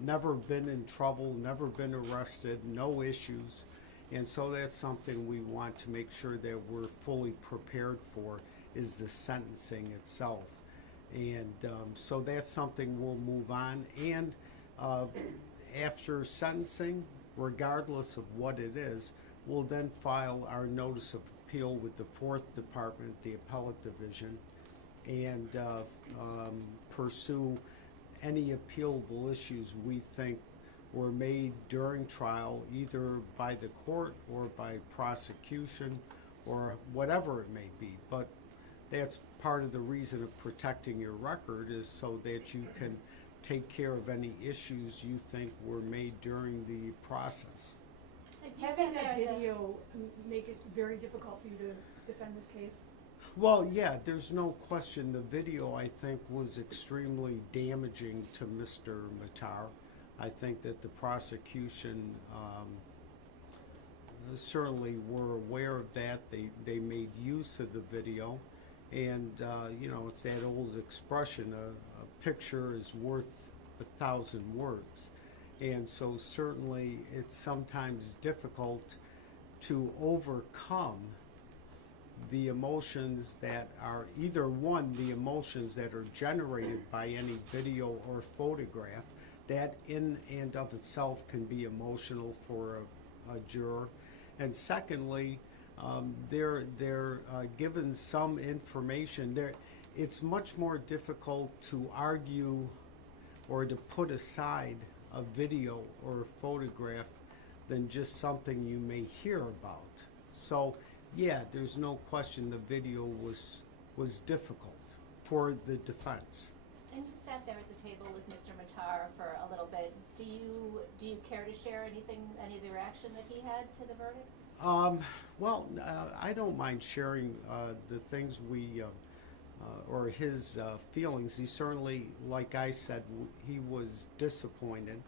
never been in trouble, never been arrested, no issues. And so that's something we want to make sure that we're fully prepared for, is the sentencing itself. And so that's something we'll move on. And after sentencing, regardless of what it is, we'll then file our notice of appeal with the 4th Department, the Appellate Division, and pursue any appealable issues we think were made during trial, either by the court or by prosecution or whatever it may be. But that's part of the reason of protecting your record, is so that you can take care of any issues you think were made during the process. Having that video make it very difficult for you to defend this case? Well, yeah, there's no question the video, I think, was extremely damaging to Mr. Matar. I think that the prosecution certainly were aware of that. They made use of the video. And, you know, it's that old expression, a picture is worth 1,000 words. And so certainly it's sometimes difficult to overcome the emotions that are, either one, the emotions that are generated by any video or photograph, that in and of itself can be emotional for a juror. And secondly, they're given some information. It's much more difficult to argue or to put aside a video or a photograph than just something you may hear about. So yeah, there's no question the video was difficult for the defense. And you sat there at the table with Mr. Matar for a little bit. Do you care to share anything, any of the reaction that he had to the verdict? Well, I don't mind sharing the things or his feelings. He certainly, like I said, he was disappointed.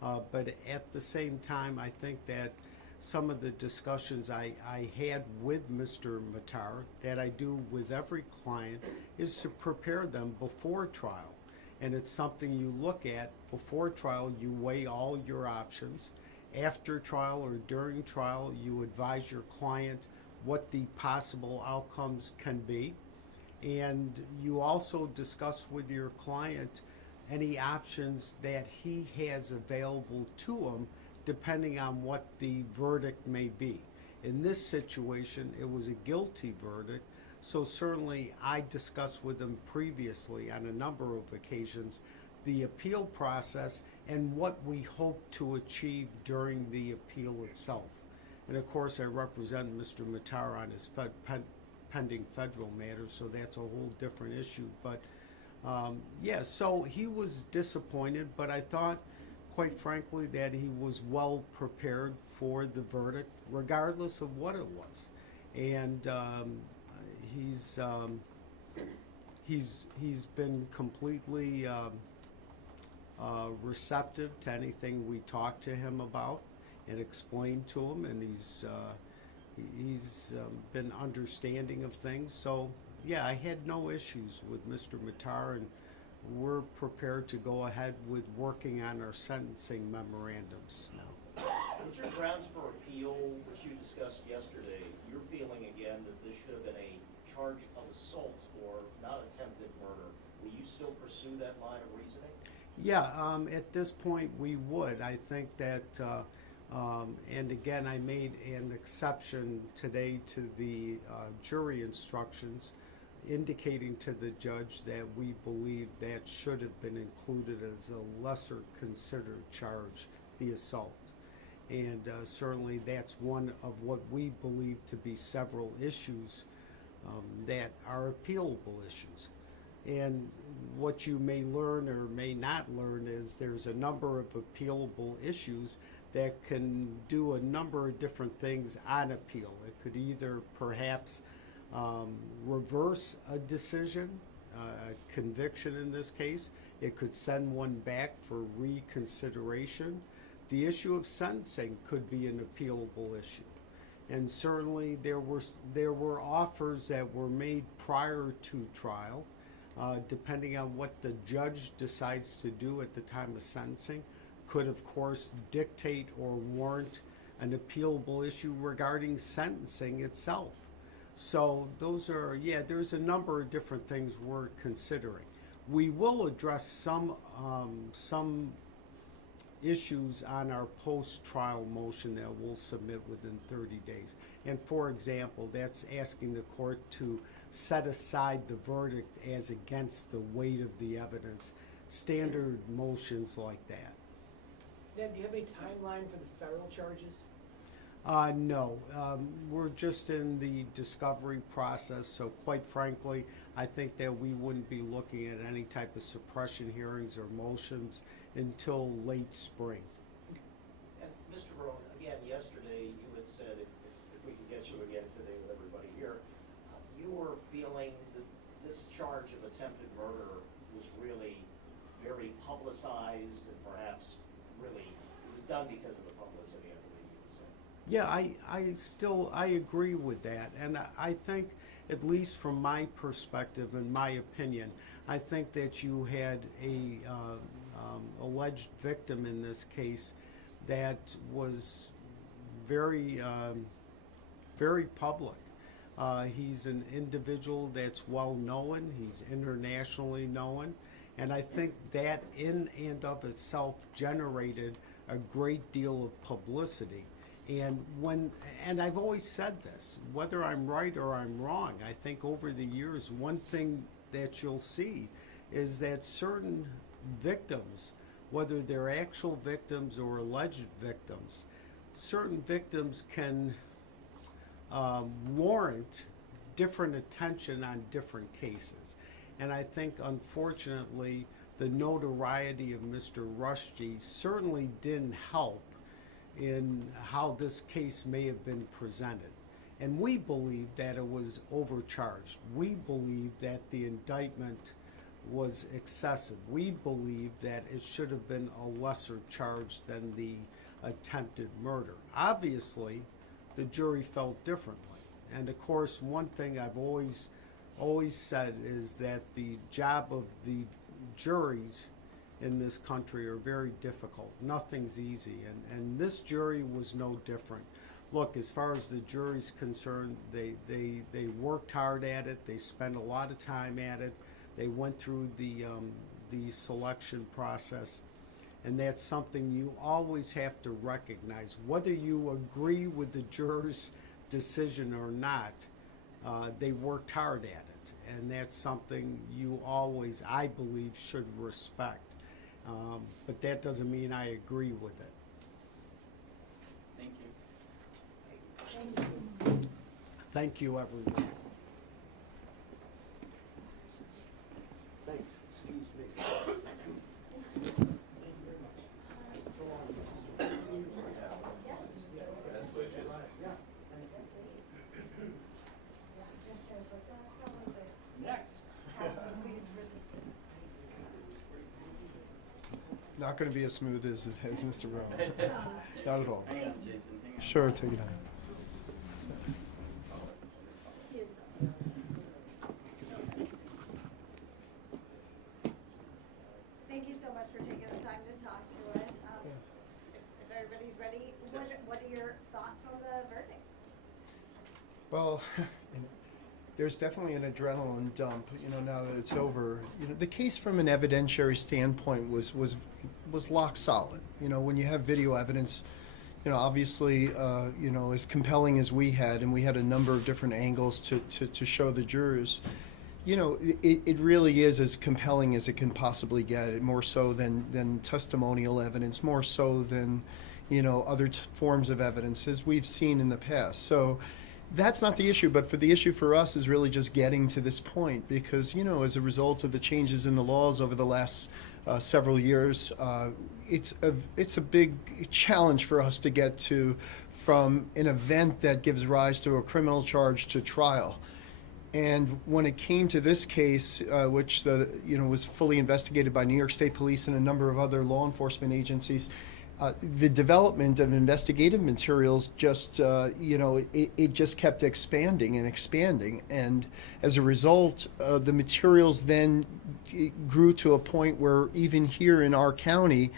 But at the same time, I think that some of the discussions I had with Mr. Matar, that I do with every client, is to prepare them before trial. And it's something you look at before trial. You weigh all your options. After trial or during trial, you advise your client what the possible outcomes can be. And you also discuss with your client any options that he has available to him, depending on what the verdict may be. In this situation, it was a guilty verdict, so certainly I discussed with him previously on a number of occasions the appeal process and what we hope to achieve during the appeal itself. And of course, I represent Mr. Matar on his pending federal matters, so that's a whole different issue. But yeah, so he was disappointed, but I thought, quite frankly, that he was well prepared for the verdict, regardless of what it was. And he's been completely receptive to anything we talked to him about and explained to him, and he's been understanding of things. So yeah, I had no issues with Mr. Matar, and we're prepared to go ahead with working on our sentencing memorandums now. With your grounds for appeal, which you discussed yesterday, you're feeling again that this should have been a charge of assault or not attempted murder. Will you still pursue that line of reasoning? Yeah, at this point we would. I think that, and again, I made an exception today to the jury instructions, indicating to the judge that we believe that should have been included as a lesser considered charge, the assault. And certainly that's one of what we believe to be several issues that are appealable issues. And what you may learn or may not learn is there's a number of appealable issues that can do a number of different things on appeal. It could either perhaps reverse a decision, a conviction in this case. It could send one back for reconsideration. The issue of sentencing could be an appealable issue. And certainly there were offers that were made prior to trial, depending on what the judge decides to do at the time of sentencing. could, of course, dictate or warrant an appealable issue regarding sentencing itself. So those are, yeah, there's a number of different things we're considering. We will address some issues on our post-trial motion that we'll submit within 30 days. And for example, that's asking the court to set aside the verdict as against the weight of the evidence, standard motions like that. Ned, do you have any timeline for the federal charges? No, we're just in the discovery process, so quite frankly, I think that we wouldn't be looking at any type of suppression hearings or motions until late spring. And Mr. Barone, again, yesterday you had said, if we could get you again today with everybody here, you were feeling that this charge of attempted murder was really very publicized and perhaps really, it was done because of the publicity, I believe you would say. Yeah, I agree with that, and I think, at least from my perspective and my opinion, I think that you had a alleged victim in this case that was very, very public. He's an individual that's well known, he's internationally known, and I think that in and of itself generated a great deal of publicity. And I've always said this, whether I'm right or I'm wrong, I think over the years, one thing that you'll see is that certain victims, whether they're actual victims or alleged victims, certain victims can warrant different attention on different cases. And I think, unfortunately, the notoriety of Mr. Rushdie certainly didn't help in how this case may have been presented. And we believe that it was overcharged. We believe that the indictment was excessive. We believe that it should have been a lesser charge than the attempted murder. Obviously, the jury felt differently. And of course, one thing I've always said is that the job of the juries in this country are very difficult. Nothing's easy, and this jury was no different. Look, as far as the jury's concerned, they worked hard at it. They spent a lot of time at it. They went through the selection process, and that's something you always have to recognize. Whether you agree with the jurors' decision or not, they worked hard at it, and that's something you always, I believe, should respect. But that doesn't mean I agree with it. Thank you. Thank you so much. Thank you, everyone. Thanks. Excuse me. Thank you very much. Best wishes. Next. Not going to be as smooth as Mr. Rowe. Not at all. Hang on, Jason. Hang on. Sure, take it on. Thank you so much for taking the time to talk to us. If everybody's ready, what are your thoughts on the verdict? Well, there's definitely an adrenaline dump, now that it's over. The case from an evidentiary standpoint was lock solid. When you have video evidence, obviously, as compelling as we had, and we had a number of different angles to show the jurors, it really is as compelling as it can possibly get, more so than testimonial evidence, more so than, other forms of evidence, as we've seen in the past. So that's not the issue, but the issue for us is really just getting to this point, because, as a result of the changes in the laws over the last several years, it's a big challenge for us to get to from an event that gives rise to a criminal charge to trial. And when it came to this case, which was fully investigated by New York State Police and a number of other law enforcement agencies, the development of investigative materials just, it just kept expanding and expanding. And as a result, the materials then grew to a point where even here in our county,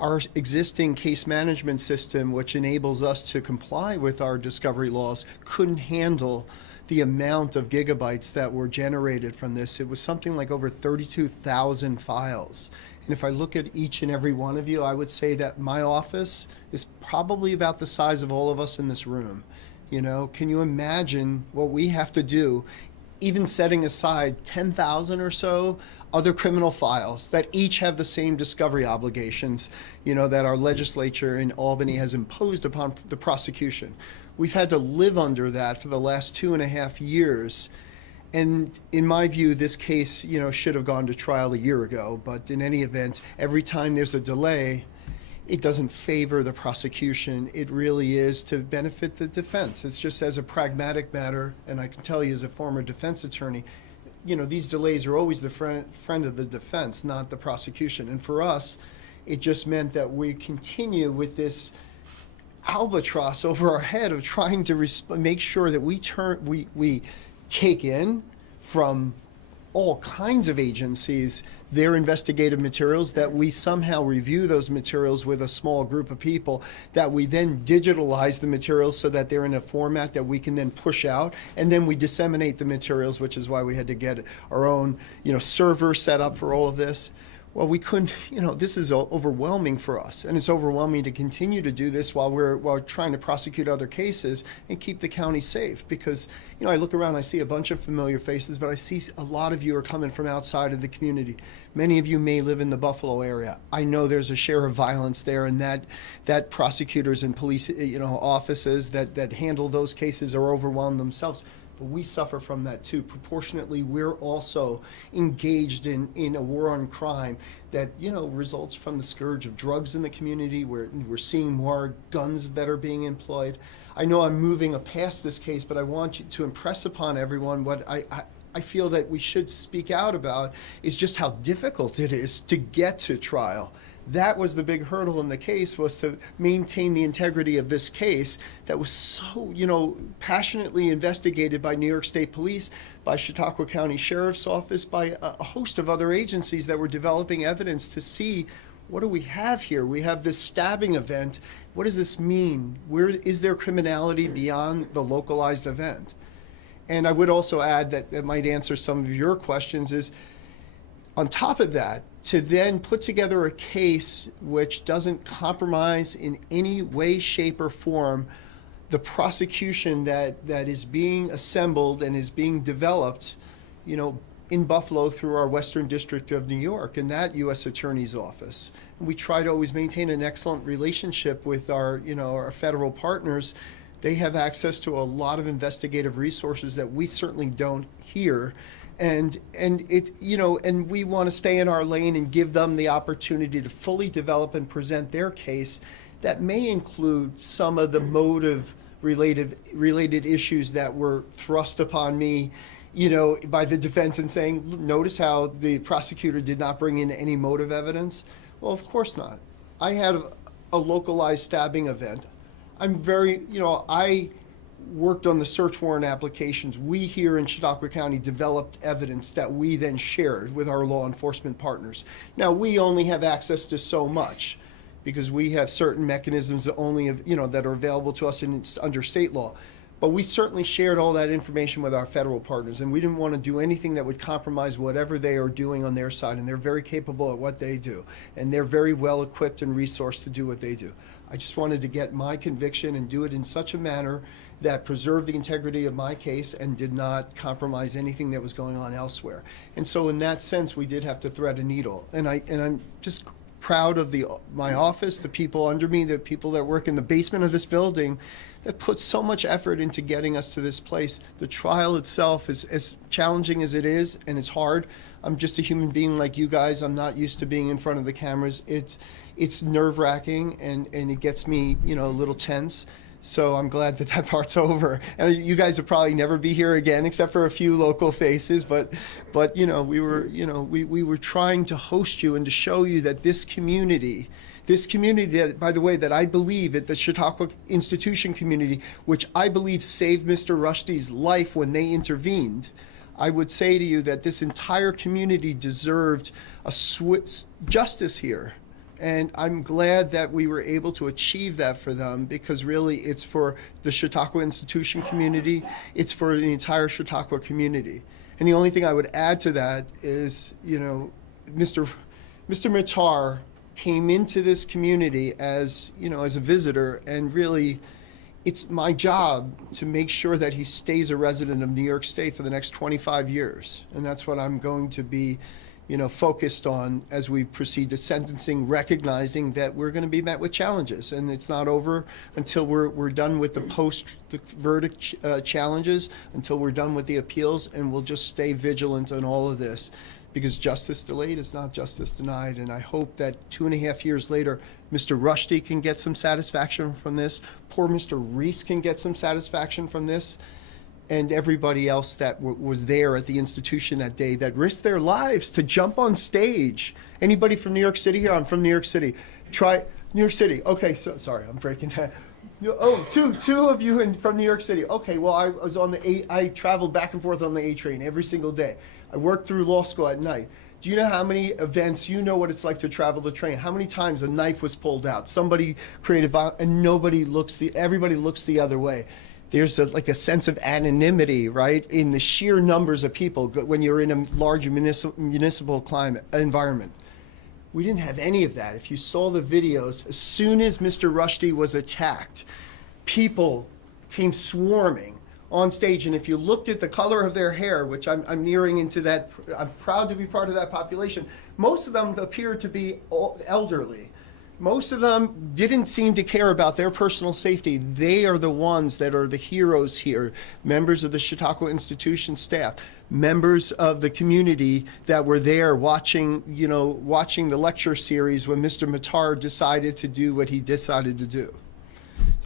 our existing case management system, which enables us to comply with our discovery laws, couldn't handle the amount of gigabytes that were generated from this. It was something like over 32,000 files. And if I look at each and every one of you, I would say that my office is probably about the size of all of us in this room. You know, can you imagine what we have to do, even setting aside 10,000 or so other criminal files that each have the same discovery obligations, you know, that our legislature in Albany has imposed upon the prosecution. We've had to live under that for the last 2.5 years. And in my view, this case, you know, should have gone to trial a year ago. But in any event, every time there's a delay, it doesn't favor the prosecution. It really is to benefit the defense. It's just as a pragmatic matter, and I can tell you as a former defense attorney, you know, these delays are always the friend of the defense, not the prosecution. And for us, it just meant that we continue with this albatross over our head of trying to make sure that we take in from all kinds of agencies their investigative materials, that we somehow review those materials with a small group of people, that we then digitalize the materials so that they're in a format that we can then push out, and then we disseminate the materials, which is why we had to get our own, you know, server set up for all of this. Well, we couldn't, you know, this is overwhelming for us, and it's overwhelming to continue to do this while we're trying to prosecute other cases and keep the county safe. Because, you know, I look around, I see a bunch of familiar faces, but I see a lot of you are coming from outside of the community. Many of you may live in the Buffalo area. I know there's a share of violence there, and that prosecutors and police, you know, offices that handle those cases are overwhelmed themselves. But we suffer from that too. Proportionately, we're also engaged in a war on crime that, you know, results from the scourge of drugs in the community. We're seeing more guns that are being employed. I know I'm moving past this case, but I want you to impress upon everyone what I feel that we should speak out about is just how difficult it is to get to trial. That was the big hurdle in the case, was to maintain the integrity of this case that was so, you know, passionately investigated by New York State Police, by Chautauqua County Sheriff's Office, by a host of other agencies that were developing evidence to see, what do we have here? We have this stabbing event. What does this mean? Where is there criminality beyond the localized event? And I would also add that might answer some of your questions is, on top of that, to then put together a case which doesn't compromise in any way, shape, or form the prosecution that is being assembled and is being developed, you know, in Buffalo through our Western District of New York and that U.S. Attorney's Office. And we try to always maintain an excellent relationship with our, you know, our federal partners. They have access to a lot of investigative resources that we certainly don't here. And it, you know, and we want to stay in our lane and give them the opportunity to fully develop and present their case that may include some of the motive related issues that were thrust upon me, you know, by the defense and saying, notice how the prosecutor did not bring in any motive evidence. Well, of course not. I had a localized stabbing event. I'm very, you know, I worked on the search warrant applications. We here in Chautauqua County developed evidence that we then shared with our law enforcement partners. Now, we only have access to so much because we have certain mechanisms that only have, you know, that are available to us under state law. But we certainly shared all that information with our federal partners, and we didn't want to do anything that would compromise whatever they are doing on their side, and they're very capable at what they do, and they're very well equipped and resourced to do what they do. I just wanted to get my conviction and do it in such a manner that preserved the integrity of my case and did not compromise anything that was going on elsewhere. And so in that sense, we did have to thread a needle. And I'm just proud of my office, the people under me, the people that work in the basement of this building that put so much effort into getting us to this place. The trial itself is as challenging as it is, and it's hard. I'm just a human being like you guys. I'm not used to being in front of the cameras. It's nerve-wracking, and it gets me, you know, a little tense. So I'm glad that part's over. And you guys will probably never be here again, except for a few local faces. But you know, we were trying to host you and to show you that this community that, by the way, that I believe at the Chautauqua institution community, which I believe saved Mr. Rushdie's life when they intervened, I would say to you that this entire community deserved justice here. And I'm glad that we were able to achieve that for them, because really it's for the Chautauqua institution community, it's for the entire Chautauqua community. And the only thing I would add to that is, Mr. Matar came into this community as a visitor, and really it's my job to make sure that he stays a resident of New York State for the next 25 years. And that's what I'm going to be focused on as we proceed to sentencing, recognizing that we're going to be met with challenges, and it's not over until we're done with the post-verdict challenges, until we're done with the appeals, and we'll just stay vigilant on all of this, because justice delayed is not justice denied. And I hope that 2.5 years later, Mr. Rushdie can get some satisfaction from this, poor Mr. Reese can get some satisfaction from this, and everybody else that was there at the institution that day that risked their lives to jump on stage. Anybody from New York City here? I'm from New York City. Try New York City. Okay, so sorry, I'm breaking down. Oh, two of you from New York City. Okay, well, I was on I traveled back and forth on the A train every single day. I worked through law school at night. Do you know how many events, what it's like to travel the train? How many times a knife was pulled out, somebody created violence, and everybody looks the other way. There's a sense of anonymity, right, in the sheer numbers of people when you're in a large municipal environment. We didn't have any of that. If you saw the videos, as soon as Mr. Rushdie was attacked, people came swarming on stage. And if you looked at the color of their hair, which I'm nearing into that, I'm proud to be part of that population, most of them appeared to be elderly. Most of them didn't seem to care about their personal safety. They are the ones that are the heroes here, members of the Chautauqua institution staff, members of the community that were there watching the lecture series when Mr. Matar decided to do what he decided to do.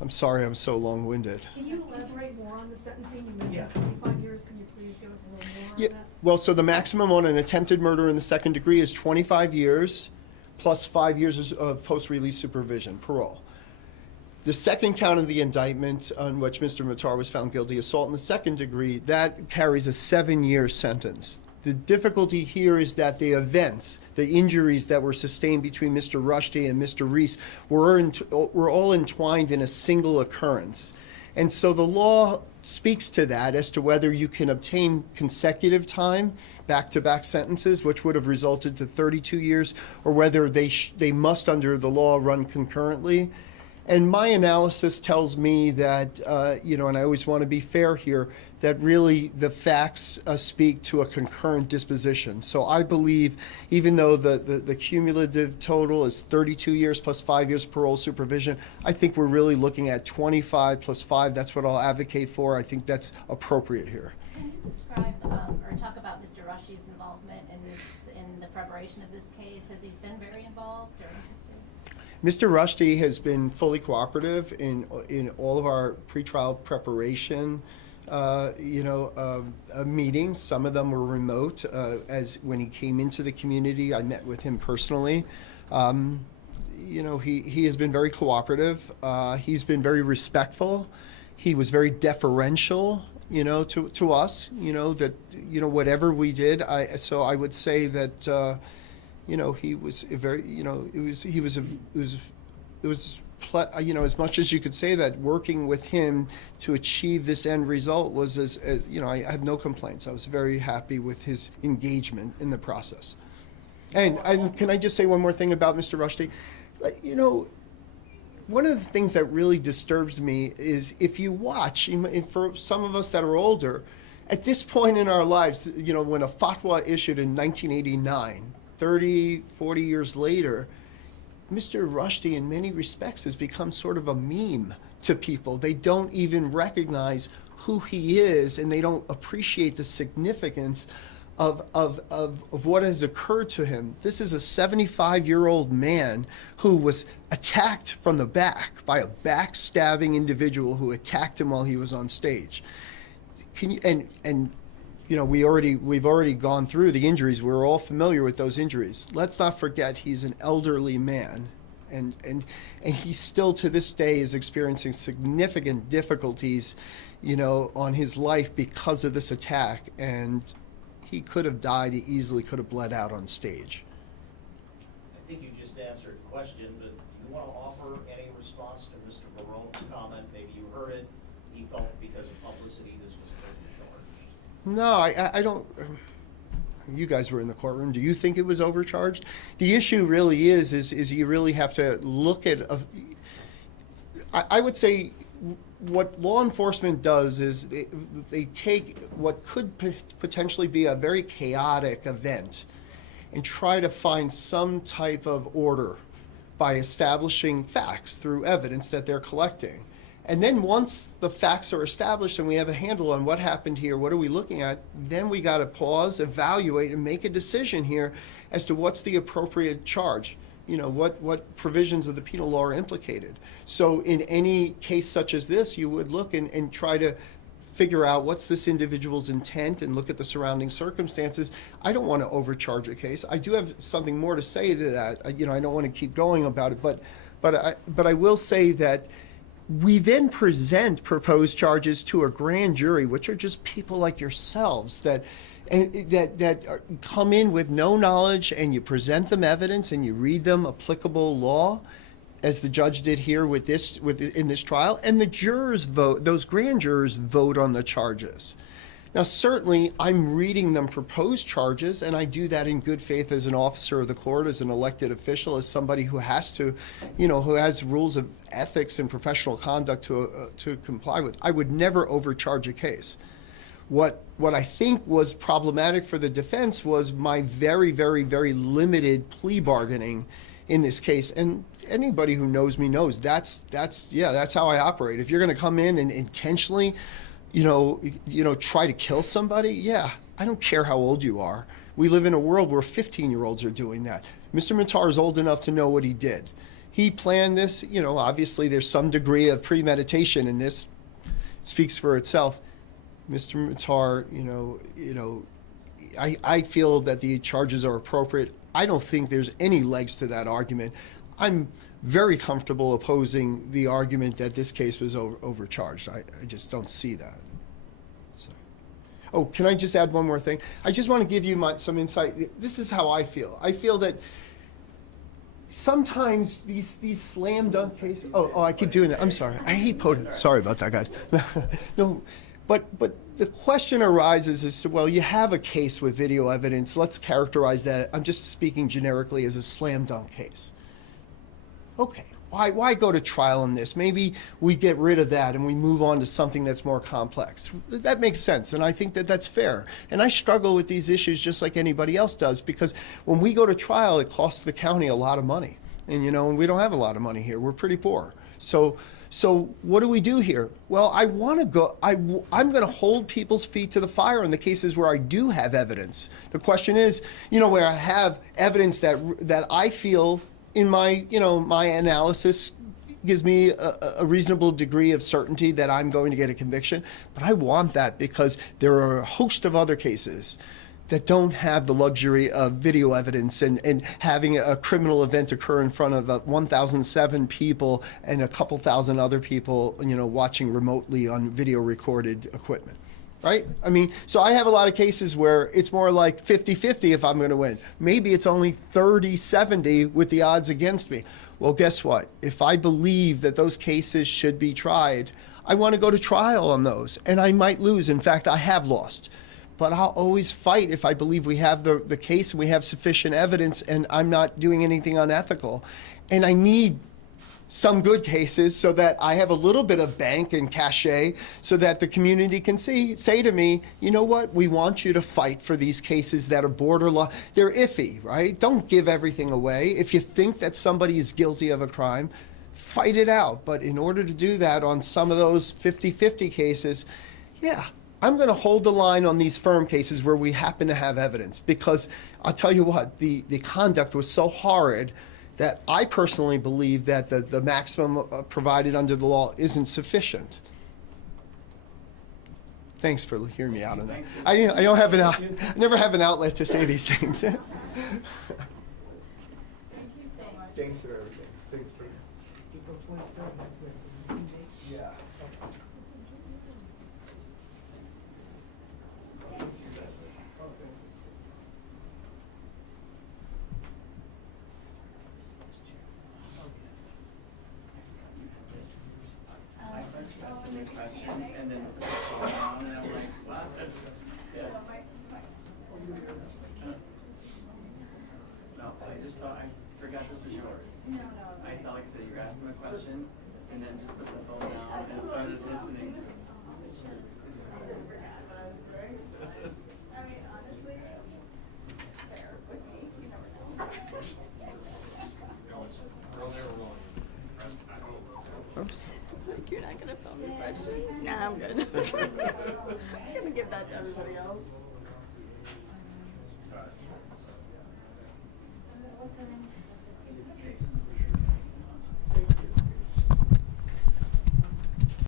I'm sorry I'm so long-winded. Can you elaborate more on the sentencing? You mentioned Yeah. 25 years. Can you please give us a little more Yeah, on that? well, so the maximum on an attempted murder in the second degree is 25 years. Plus 5 years of post-release supervision, parole. The second count of the indictment, on which Mr. Matar was found guilty, assault in the second degree, that carries a 7-year sentence. The difficulty here is that the events, the injuries that were sustained between Mr. Rushdie and Mr. Reese were all entwined in a single occurrence. And so the law speaks to that as to whether you can obtain consecutive time, back-to-back sentences, which would have resulted to 32 years, or whether they must, under the law, run concurrently. And my analysis tells me that, and I always want to be fair here, that really the facts speak to a concurrent disposition. So I believe, even though the cumulative total is 32 years plus 5 years parole supervision, I think we're really looking at 25 plus 5. That's what I'll advocate for. I think that's appropriate here. Can you describe or talk about Mr. Rushdie's involvement in the preparation of this case? Has he been very involved or interested? Mr. Rushdie has been fully cooperative in all of our pretrial preparation meetings. Some of them were remote. As when he came into the community, I met with him personally. He has been very cooperative. He's been very respectful. He was very deferential, to us. Whatever we did. So I would say that he was a very as much as you could say that working with him to achieve this end result was I have no complaints. I was very happy with his engagement in the process. And can I just say one more thing about Mr. Rushdie? One of the things that really disturbs me is if you watch, for some of us that are older, at this point in our lives, when a fatwa issued in 1989, 30, 40 years later, Mr. Rushdie, in many respects, has become sort of a meme to people. They don't even recognize who he is, and they don't appreciate the significance of what has occurred to him. This is a 75-year-old man who was attacked from the back by a backstabbing individual who attacked him while he was on stage. We've already gone through the injuries. We're all familiar with those injuries. Let's not forget he's an elderly man, and he still to this day is experiencing significant difficulties, on his life because of this attack. And he could have died. He easily could have bled out on stage. I think you just answered question, but do you want to offer any response to Mr. Barone's comment? Maybe you heard it, he felt because of publicity this was overcharged. No, I don't. You guys were in the courtroom. Do you think it was overcharged? The issue really is you really have to look at. I would say what law enforcement does is they take what could potentially be a very chaotic event and try to find some type of order by establishing facts through evidence that they're collecting. And then once the facts are established and we have a handle on what happened here, what are we looking at, then we got to pause, evaluate, and make a decision here as to what's the appropriate charge. You know, what provisions of the penal law are implicated. So in any case such as this, you would look and try to figure out what's this individual's intent and look at the surrounding circumstances. I don't want to overcharge a case. I do have something more to say to that. You know, I don't want to keep going about it, but I will say that we then present proposed charges to a grand jury, which are just people like yourselves that come in with no knowledge, and you present them evidence and you read them applicable law, as the judge did here in this trial, and the jurors vote. Those grand jurors vote on the charges. Now, certainly, I'm reading them proposed charges, and I do that in good faith as an officer of the court, as an elected official, as somebody who has to, who has rules of ethics and professional conduct to comply with. I would never overcharge a case. What I think was problematic for the defense was my very, very, very limited plea bargaining in this case. And anybody who knows me knows that's how I operate. If you're going to come in and intentionally, try to kill somebody, yeah, I don't care how old you are. We live in a world where 15-year-olds are doing that. Mr. Matar is old enough to know what he did. He planned this, obviously there's some degree of premeditation in this. It speaks for itself. Mr. Matar, I feel that the charges are appropriate. I don't think there's any legs to that argument. I'm very comfortable opposing the argument that this case was overcharged. I just don't see that. So. Oh, can I just add one more thing? I just want to give you some insight. This is how I feel. I feel that sometimes these slam dunk cases. Oh, I keep doing that. I'm sorry. I hate podium. Sorry about that, guys. No. But the question arises as to, well, you have a case with video evidence. Let's characterize that. I'm just speaking generically as a slam dunk case. Okay, why go to trial on this? Maybe we get rid of that and we move on to something that's more complex. That makes sense, and I think that that's fair. And I struggle with these issues just like anybody else does, because when we go to trial, it costs the county a lot of money. And, and we don't have a lot of money here. We're pretty poor. So what do we do here? Well, I'm going to hold people's feet to the fire in the cases where I do have evidence. The question is, where I have evidence that I feel in my, my analysis gives me a reasonable degree of certainty that I'm going to get a conviction. But I want that because there are a host of other cases that don't have the luxury of video evidence and having a criminal event occur in front of 1,007 people and a couple thousand other people, watching remotely on video recorded equipment, right? I mean, so I have a lot of cases where it's more like 50-50 if I'm going to win. Maybe it's only 30-70 with the odds against me. Well, guess what? If I believe that those cases should be tried, I want to go to trial on those, and I might lose. In fact, I have lost. But I'll always fight if I believe we have the case and we have sufficient evidence and I'm not doing anything unethical. And I need some good cases so that I have a little bit of bank and cachet so that the community can say to me, you know what, we want you to fight for these cases that are borderline, they're iffy, right? Don't give everything away. If you think that somebody is guilty of a crime, fight it out. But in order to do that on some of those 50-50 cases, yeah, I'm going to hold the line on these firm cases where we happen to have evidence, because I'll tell you what, the conduct was so horrid that I personally believe that the maximum provided under the law isn't sufficient. Thanks for hearing me out on that. I don't have I never have an outlet to say these things. Thank you so much. Thanks for everything. Thanks for April 23rd, that's the date. yeah. forgot this was yours. I felt like I said, you asked him a question, and then just put the phone down and started listening. I mean, honestly, fair with me, you never know. Oops. Like, you're not gonna film your question? Nah, I'm good. I'm gonna give that to everybody else.